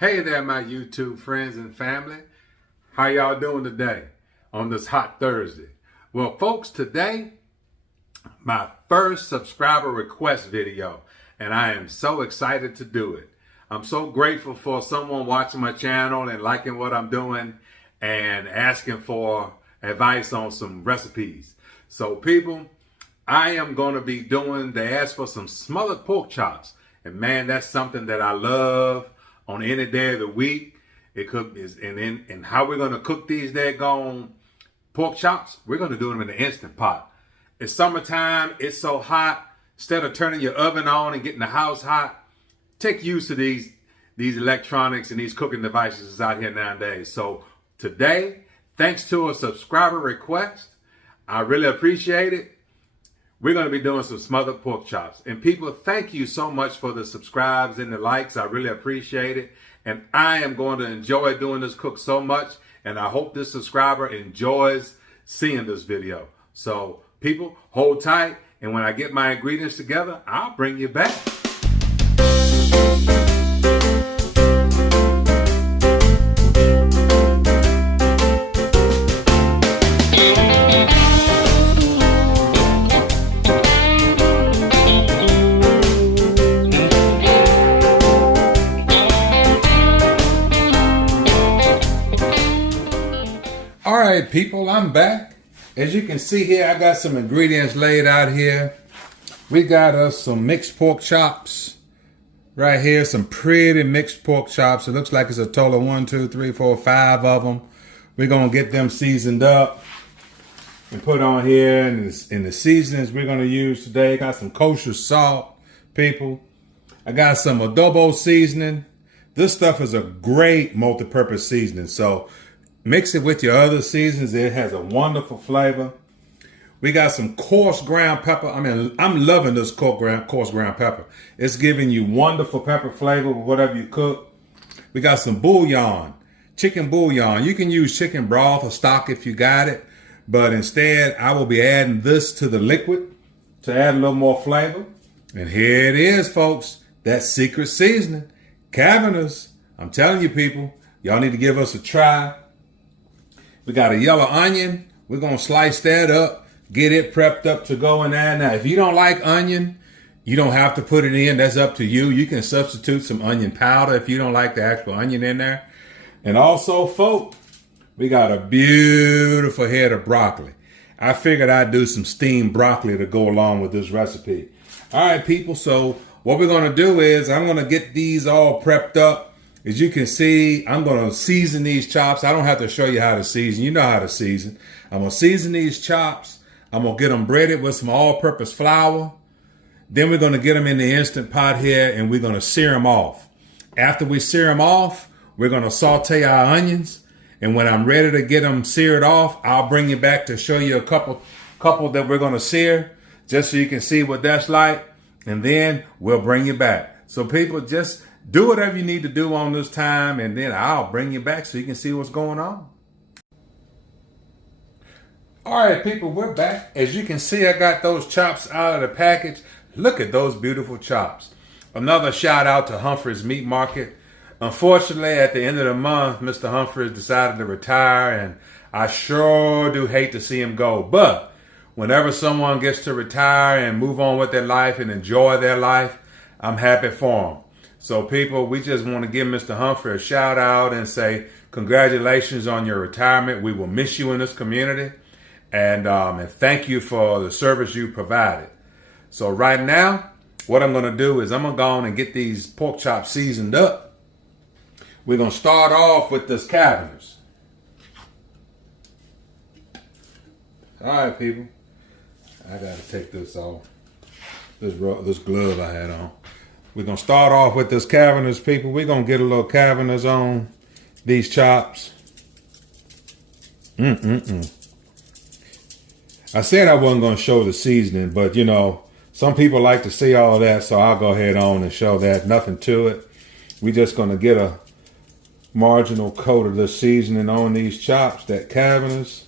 Hey there, my YouTube friends and family. How y'all doing today on this hot Thursday? Well, folks, today, my first subscriber request video, and I am so excited to do it. I'm so grateful for someone watching my channel and liking what I'm doing and asking for advice on some recipes. So people, I am going to be they asked for some smothered pork chops. And man, that's something that I love on any day of the week. And how we're going to cook these daggone pork chops, we're going to do them in the Instant Pot. It's summertime, it's so hot. Instead of turning your oven on and getting the house hot, take use of these electronics and these cooking devices out here nowadays. So today, thanks to a subscriber request, I really appreciate it. We're going to be doing some smothered pork chops. And people, thank you so much for the subscribes and the likes. I really appreciate it. And I am going to enjoy doing this cook so much. And I hope this subscriber enjoys seeing this video. So people, hold tight. And when I get my ingredients together, I'll bring you back. All right, people, I'm back. As you can see here, I got some ingredients laid out here. We got us some mixed pork chops right here, some pretty mixed pork chops. It looks like it's a total of 1, 2, 3, 4, 5 of them. We're going to get them seasoned up and put on here. And in the seasonings we're going to use today, got some kosher salt, people. I got some adobo seasoning. This stuff is a great multi-purpose seasoning, so mix it with your other seasons. It has a wonderful flavor. We got some coarse ground pepper. I mean, I'm loving this coarse ground pepper. It's giving you wonderful pepper flavor with whatever you cook. We got some bouillon, chicken bouillon. You can use chicken broth or stock if you got it. But instead, I will be adding this to the liquid to add a little more flavor. And here it is, folks. That secret seasoning. Cavernous. I'm telling you, people, y'all need to give us a try. We got a yellow onion. We're going to slice that up, get it prepped up to go in there. Now, if you don't like onion, you don't have to put it in. That's up to you. You can substitute some onion powder if you don't like the actual onion in there. And also, folks, we got a beautiful head of broccoli. I figured I'd do some steamed broccoli to go along with this recipe. All right, people. So what we're going to do is I'm going to get these all prepped up. As you can see, I'm going to season these chops. I don't have to show you how to season. You know how to season. I'm going to season these chops. I'm going to get them breaded with some all-purpose flour. Then we're going to get them in the Instant Pot here, and we're going to sear them off. After we sear them off, we're going to saute our onions. And when I'm ready to get them seared off, I'll bring you back to show you a couple that we're going to sear, just so you can see what that's like. And then we'll bring you back. So people, just do whatever you need to do on this time, and then I'll bring you back so you can see what's going on. All right, people, we're back. As you can see, I got those chops out of the package. Look at those beautiful chops. Another shout out to Humphreys Meat Market. Unfortunately, at the end of the month, Mr. Humphreys decided to retire, and I sure do hate to see him go. But whenever someone gets to retire and move on with their life and enjoy their life, I'm happy for them. So people, we just want to give Mr. Humphrey a shout out and say congratulations on your retirement. We will miss you in this community, and thank you for the service you provided. So right now, what I'm going to do is I'm going to go on and get these pork chops seasoned up. We're going to start off with this cavernous. All right, people. I got to take this off. This glove I had on. We're going to start off with this cavernous, people. We're going to get a little cavernous on these chops. I said I wasn't going to show the seasoning, but, you know, some people like to see all that, so I'll go ahead on and show that. Nothing to it. We're just going to get a marginal coat of the seasoning on these chops, that cavernous.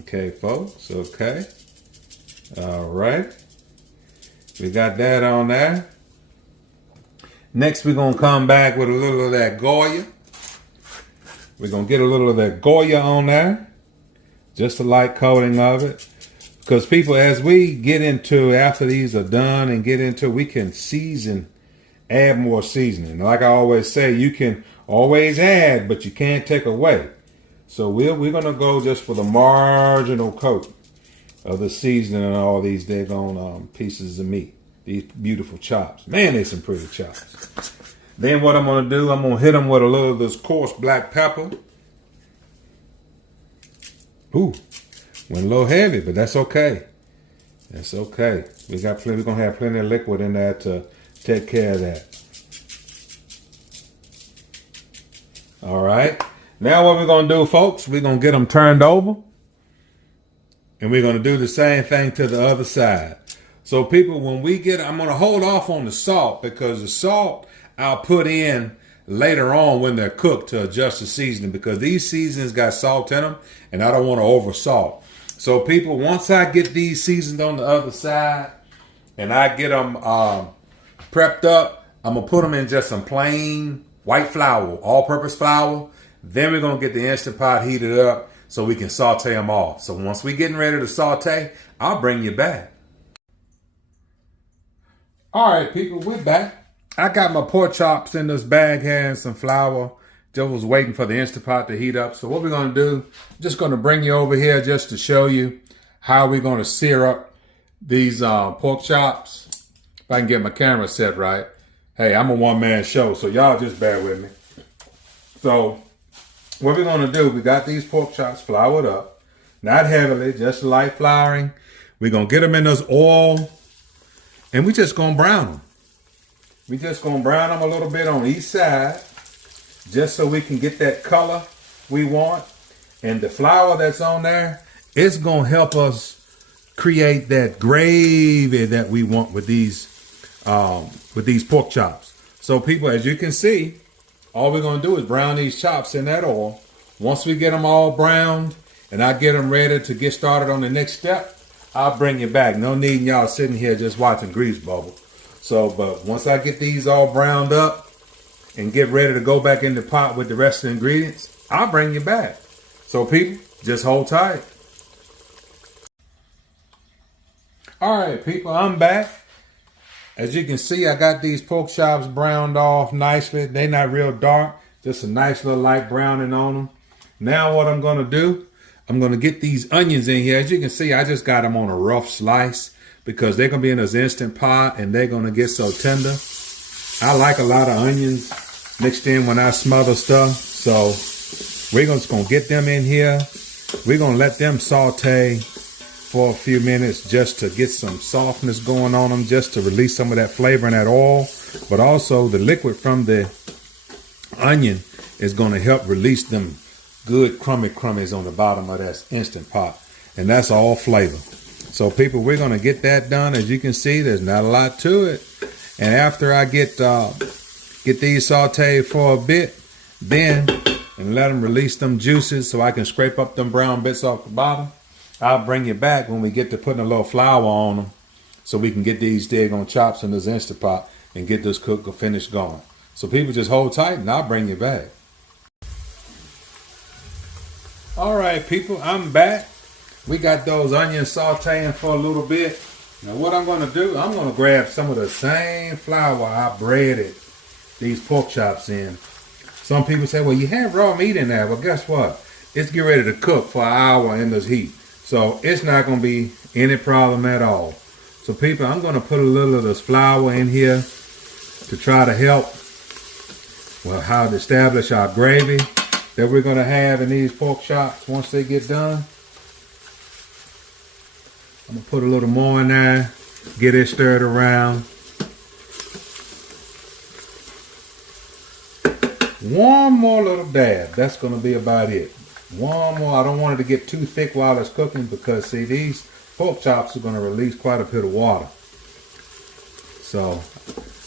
Okay, folks. Okay. All right. We got that on there. Next, we're going to come back with a little of that Goya. We're going to get a little of that Goya on there. Just a light coating of it. Because people, as we get into, after these are done and get into, we can season, add more seasoning. Like I always say, you can always add, but you can't take away. So we're going to go just for the marginal coat of the seasoning and all these daggone pieces of meat. These beautiful chops. Man, they some pretty chops. Then what I'm going to do, I'm going to hit them with a little of this coarse black pepper. Ooh, went a little heavy, but that's okay. That's okay. We're going to have plenty of liquid in there to take care of that. All right. Now what we're going to do, folks, we're going to get them turned over. And we're going to do the same thing to the other side. So people, when we get, I'm going to hold off on the salt because the salt I'll put in later on when they're cooked to adjust the seasoning, because these seasonings got salt in them and I don't want to over salt. So people, once I get these seasoned on the other side and I get them prepped up, I'm going to put them in just some plain white flour, all-purpose flour. Then we're going to get the Instant Pot heated up so we can saute them off. So once we're getting ready to saute, I'll bring you back. All right, people, we're back. I got my pork chops in this bag here and some flour. Just was waiting for the Instant Pot to heat up. So what we're going to do, I'm just going to bring you over here just to show you how we're going to sear up these pork chops. If I can get my camera set right. Hey, I'm a one-man show, so y'all just bear with me. So what we're going to do, we got these pork chops floured up. Not heavily, just light flouring. We're going to get them in this oil. And we just going to brown them. We just going to brown them a little bit on each side. Just so we can get that color we want. And the flour that's on there, it's going to help us create that gravy that we want with these pork chops. So people, as you can see, all we're going to do is brown these chops in that oil. Once we get them all browned and I get them ready to get started on the next step, I'll bring you back. No need y'all sitting here just watching grease bubble. So, but once I get these all browned up and get ready to go back in the pot with the rest of the ingredients, I'll bring you back. So people, just hold tight. All right, people, I'm back. As you can see, I got these pork chops browned off nicely. They're not real dark, just a nice little light browning on them. Now what I'm going to do, I'm going to get these onions in here. As you can see, I just got them on a rough slice because they're going to be in this Instant Pot and they're going to get so tender. I like a lot of onions mixed in when I smother stuff. So we're just going to get them in here. We're going to let them saute for a few minutes just to get some softness going on them, just to release some of that flavor in that oil. But also the liquid from the onion is going to help release them good crummies on the bottom of that Instant Pot. And that's all flavor. So people, we're going to get that done. As you can see, there's not a lot to it. And after I get these sauteed for a bit, then and let them release them juices so I can scrape up them brown bits off the bottom, I'll bring you back when we get to putting a little flour on them so we can get these daggone chops in this Instant Pot and get this cook or finish going. So people, just hold tight and I'll bring you back. All right, people, I'm back. We got those onions sauteing for a little bit. Now what I'm going to do, I'm going to grab some of the same flour I breaded these pork chops in. Some people say, well, you have raw meat in there. Well, guess what? It's get ready to cook for an hour in this heat. So it's not going to be any problem at all. So people, I'm going to put a little of this flour in here to try to help, well, how to establish our gravy that we're going to have in these pork chops once they get done. I'm going to put a little more in there, get it stirred around. One more little dab, that's going to be about it. One more, I don't want it to get too thick while it's cooking because see, these pork chops are going to release quite a bit of water. So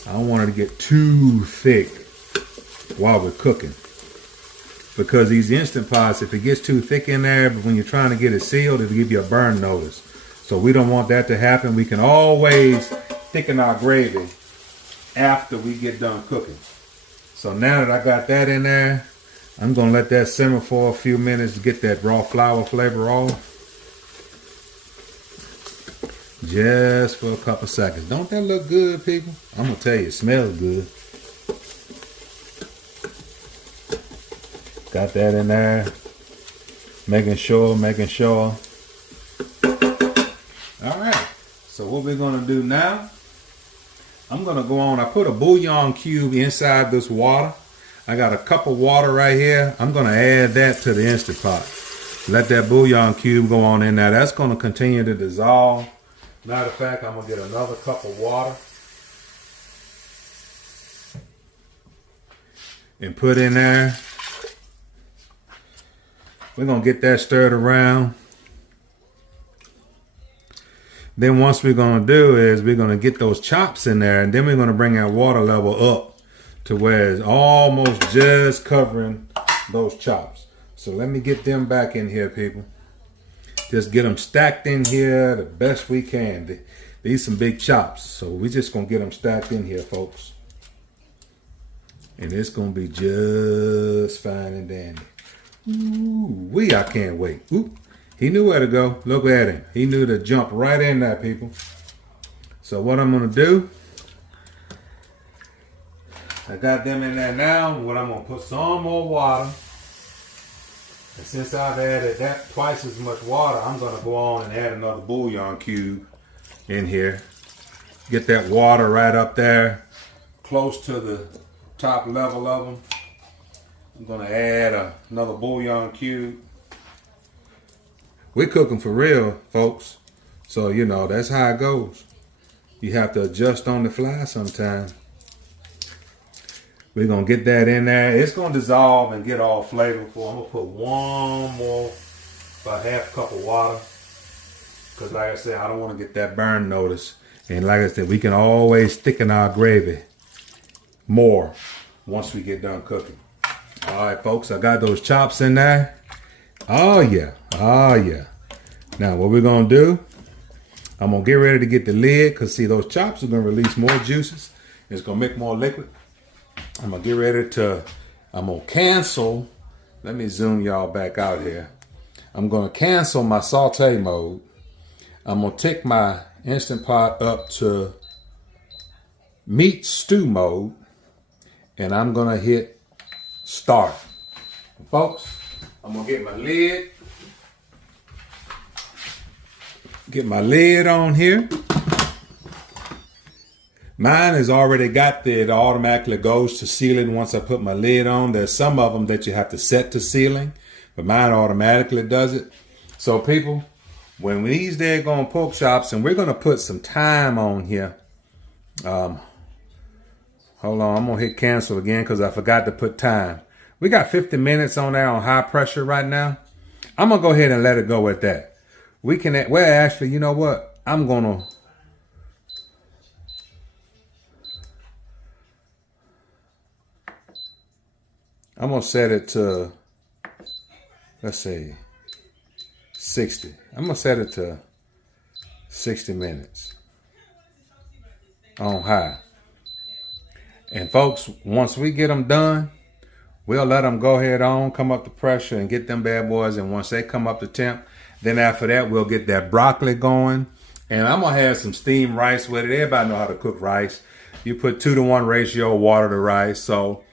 I don't want it to get too thick while we're cooking. Because these Instant Pots, if it gets too thick in there, but when you're trying to get it sealed, it'll give you a burn notice. So we don't want that to happen. We can always thicken our gravy after we get done cooking. So now that I got that in there, I'm gonna let that simmer for a few minutes to get that raw flour flavor off. Just for a couple seconds. Don't that look good, people? I'm gonna tell you, it smells good. Got that in there. Making sure. All right. So what we're gonna do now, I'm gonna go on. I put a bouillon cube inside this water. I got a cup of water right here. I'm gonna add that to the Instant Pot. Let that bouillon cube go on in there. That's gonna continue to dissolve. Matter of fact, I'm gonna get another cup of water and put in there. We're gonna get that stirred around. Then once we're gonna do is we're gonna get those chops in there, and then we're gonna bring that water level up to where it's almost just covering those chops. So let me get them back in here, people. Just get them stacked in here the best we can. These some big chops, so we just gonna get them stacked in here, folks. And it's gonna be just fine and dandy. Ooh, I can't wait. Ooh, he knew where to go. Look at him. He knew to jump right in there, people. So what I'm gonna do, I got them in there now. What I'm gonna put some more water. And since I've added that twice as much water, I'm gonna go on and add another bouillon cube in here. Get that water right up there, close to the top level of them. I'm gonna add another bouillon cube. We're cooking for real, folks. So, you know, that's how it goes. You have to adjust on the fly sometimes. We're gonna get that in there. It's gonna dissolve and get all flavorful. I'm gonna put one more, about half cup of water. Cause like I said, I don't wanna get that burn notice. And like I said, we can always thicken our gravy more once we get done cooking. All right, folks, I got those chops in there. Oh yeah. Now what we're gonna do, I'm gonna get ready to get the lid, cause see, those chops are gonna release more juices. It's gonna make more liquid. I'm gonna get ready to, I'm gonna cancel. Let me zoom y'all back out here. I'm gonna cancel my saute mode. I'm gonna take my Instant Pot up to meat stew mode, and I'm gonna hit start. Folks, I'm gonna get my lid. Get my lid on here. Mine has already got it automatically goes to ceiling once I put my lid on. There's some of them that you have to set to ceiling, but mine automatically does it. So people, when these daggone pork chops, and we're gonna put some time on here. Hold on, I'm gonna hit cancel again because I forgot to put time. We got 50 minutes on there on high pressure right now. I'm gonna go ahead and let it go with that. We can, well, actually, you know what? I'm gonna set it to, let's say, 60. I'm gonna set it to 60 minutes on high. And folks, once we get them done, we'll let them go ahead on, come up to pressure and get them bad boys. And once they come up to temp, then after that, we'll get that broccoli going. And I'm gonna have some steamed rice with it. Everybody know how to cook rice. You put 2-to-1 ratio water to rice. So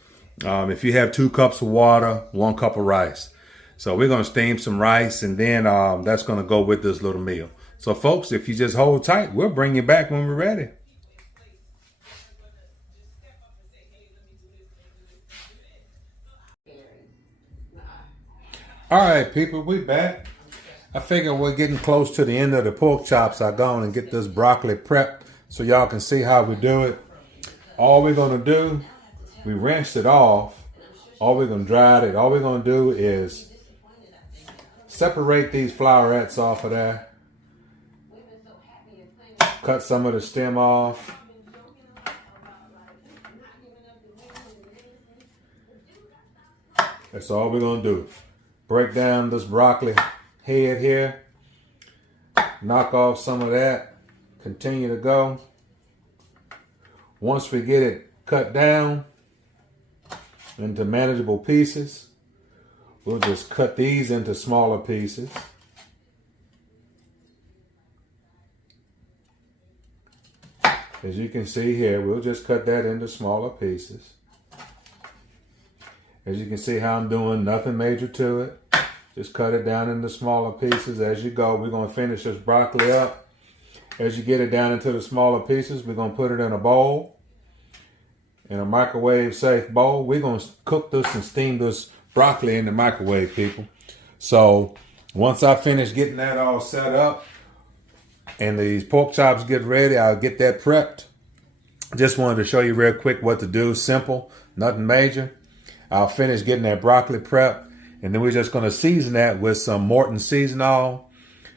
if you have 2 cups of water, 1 cup of rice. So we're gonna steam some rice, and then that's gonna go with this little meal. So folks, if you just hold tight, we'll bring you back when we're ready. All right, people, we back. I figure we're getting close to the end of the pork chops. I go on and get this broccoli prepped so y'all can see how we do it. All we're gonna do, we rinsed it off. All we're gonna dry it. All we're gonna do is separate these flowerets off of there. Cut some of the stem off. That's all we're gonna do. Break down this broccoli head here. Knock off some of that. Continue to go. once we get it cut down into manageable pieces, we'll just cut these into smaller pieces. As you can see here, we'll just cut that into smaller pieces. As you can see how I'm doing, nothing major to it. Just cut it down into smaller pieces as you go. We're going to finish this broccoli up. As you get it down into the smaller pieces, we're going to put it in a bowl, in a microwave safe bowl. We're going to cook this and steam this broccoli in the microwave, people. So once I finish getting that all set up and these pork chops get ready, I'll get that prepped. Just wanted to show you real quick what to do. Simple, nothing major. I'll finish getting that broccoli prepped, and then we're just going to season that with some Morton seasoning,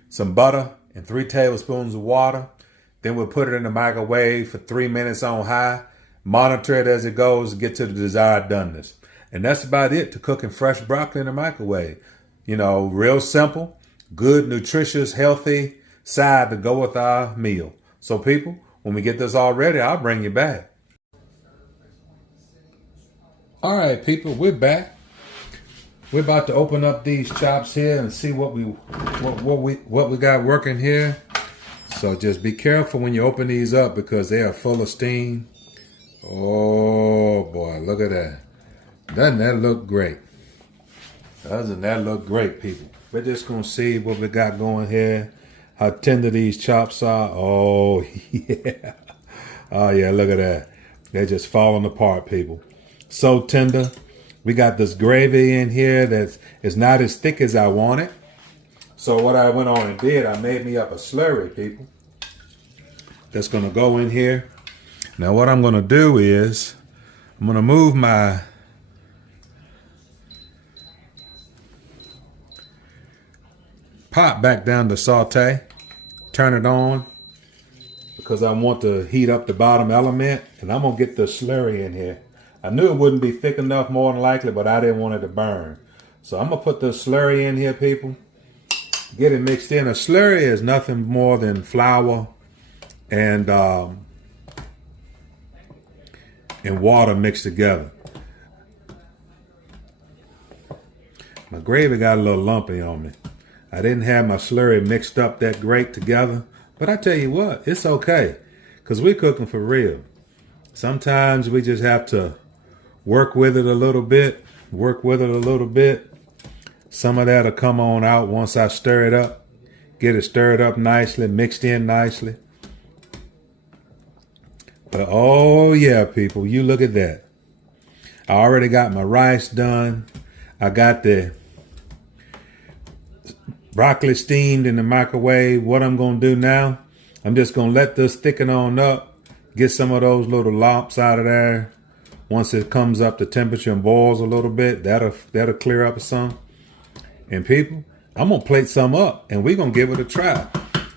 some butter, and 3 tablespoons of water. Then we'll put it in the microwave for 3 minutes on high. Monitor it as it goes to get to the desired doneness. And that's about it to cooking fresh broccoli in the microwave. You know, real simple, good, nutritious, healthy side to go with our meal. So people, when we get this all ready, I'll bring you back. All right, people, we're back. We're about to open up these chops here and see what we got working here. So just be careful when you open these up because they are full of steam. Oh boy, look at that. Doesn't that look great? Doesn't that look great, people? We're just gonna see what we got going here. How tender these chops are. Oh yeah. Oh yeah, look at that. They're just falling apart, people. So tender. We got this gravy in here that is not as thick as I want it. So what I went on and did, I made me up a slurry, people. That's going to go in here. Now what I'm going to do is, I'm going to move my pot back down to saute. Turn it on because I want to heat up the bottom element. And I'm going to get the slurry in here. I knew it wouldn't be thick enough more than likely, but I didn't want it to burn. So I'm going to put the slurry in here, people. Get it mixed in. A slurry is nothing more than flour and water mixed together. My gravy got a little lumpy on me. I didn't have my slurry mixed up that great together. But I tell you what, it's okay. Because we're cooking for real. Sometimes we just have to work with it a little bit, Some of that'll come on out once I stir it up. Get it stirred up nicely, mixed in nicely. But oh yeah, people, you look at that. I already got my rice done. I got the broccoli steamed in the microwave. What I'm gonna do now, I'm just gonna let this thicken on up, get some of those little lumps out of there. Once it comes up to temperature and boils a little bit, that'll clear up some. And people, I'm gonna plate some up and we're gonna give it a try.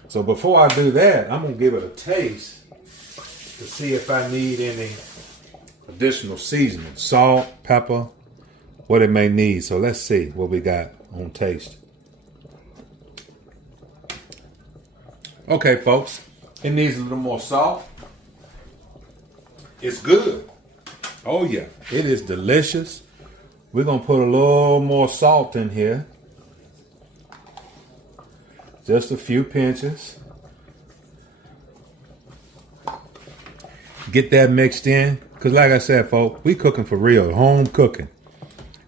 So before I do that, I'm gonna give it a taste to see if I need any additional seasoning, salt, pepper, what it may need. So let's see what we got on taste. Okay, folks, it needs a little more salt. It's good. Oh yeah, it is delicious. We're gonna put a little more salt in here. Just a few pinches. Get that mixed in. Because like I said, folks, we cooking for real, home cooking.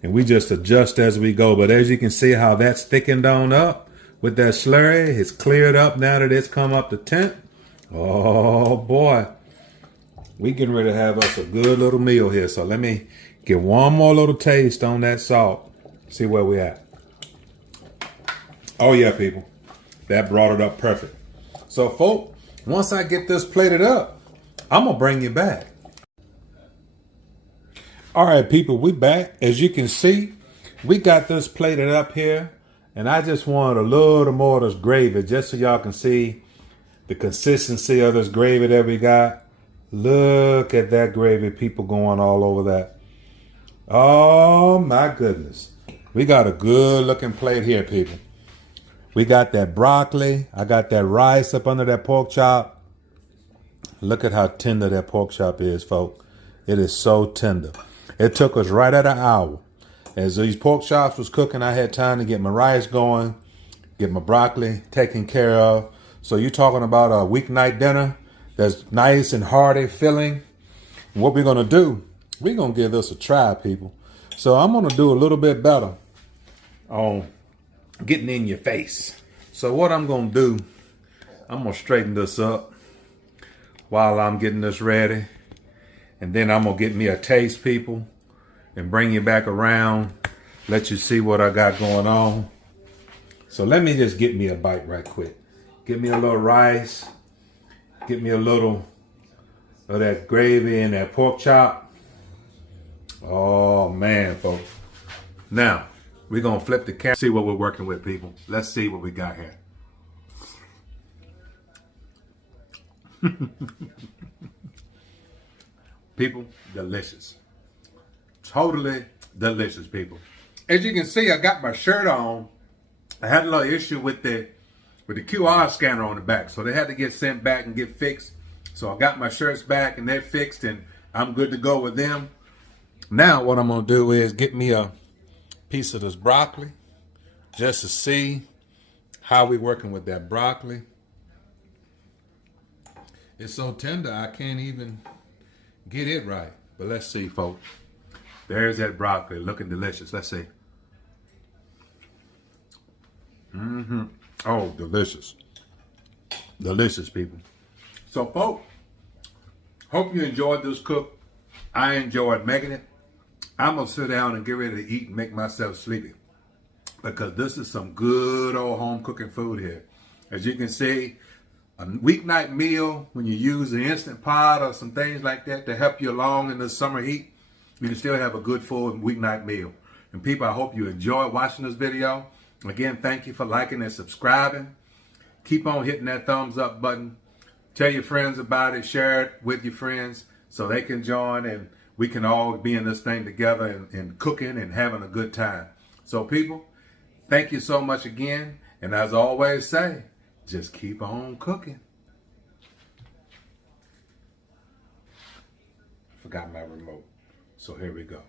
And we just adjust as we go. But as you can see how that's thickened on up with that slurry, it's cleared up now that it's come up to temp. Oh boy. We getting ready to have us a good little meal here. So let me get one more little taste on that salt. See where we at. Oh yeah, people. That brought it up perfect. So folks, once I get this plated up, I'm going to bring you back. All right, people, we back. As you can see, we got this plated up here. And I just wanted a little more of this gravy just so y'all can see the consistency of this gravy that we got. Look at that gravy, people, going all over that. Oh, my goodness. We got a good looking plate here, people. We got that broccoli. I got that rice up under that pork chop. Look at how tender that pork chop is, folks. It is so tender. It took us right at an hour. As these pork chops was cooking, I had time to get my rice going, get my broccoli taken care of. So you're talking about a weeknight dinner that's nice and hearty, filling. And what we're going to do, we're going to give this a try, people. So I'm going to do a little bit better on getting in your face. So what I'm going to do, I'm going to straighten this up while I'm getting this ready. And then I'm going to get me a taste, people, and bring you back around, let you see what I got going on. So let me just get me a bite right quick. Get me a little rice. Get me a little of that gravy and that pork chop. Oh, man, folks. Now, we're going to flip the camera, see what we're working with, people. Let's see what we got here. People, delicious. Totally delicious, people. As you can see, I got my shirt on. I had a little issue with the QR scanner on the back, so they had to get sent back and get fixed. So I got my shirts back and they're fixed, and I'm good to go with them. Now what I'm gonna do is get me a piece of this broccoli just to see how we working with that broccoli. It's so tender I can't even get it right. But let's see, folks. There's that broccoli looking delicious. Let's see. Oh, delicious. Delicious, people. So, folks, hope you enjoyed this cook. I enjoyed making it. I'm going to sit down and get ready to eat and make myself sleepy, because this is some good old home cooking food here. As you can see, a weeknight meal, when you use the Instant Pot or some things like that to help you along in the summer heat, you can still have a good full weeknight meal. And people, I hope you enjoyed watching this video. Again, thank you for liking and subscribing. Keep on hitting that thumbs up button. Tell your friends about it. Share it with your friends so they can join and we can all be in this thing together and cooking and having a good time. So people, thank you so much again. And as I always say, just keep on cooking. Forgot my remote. So here we go.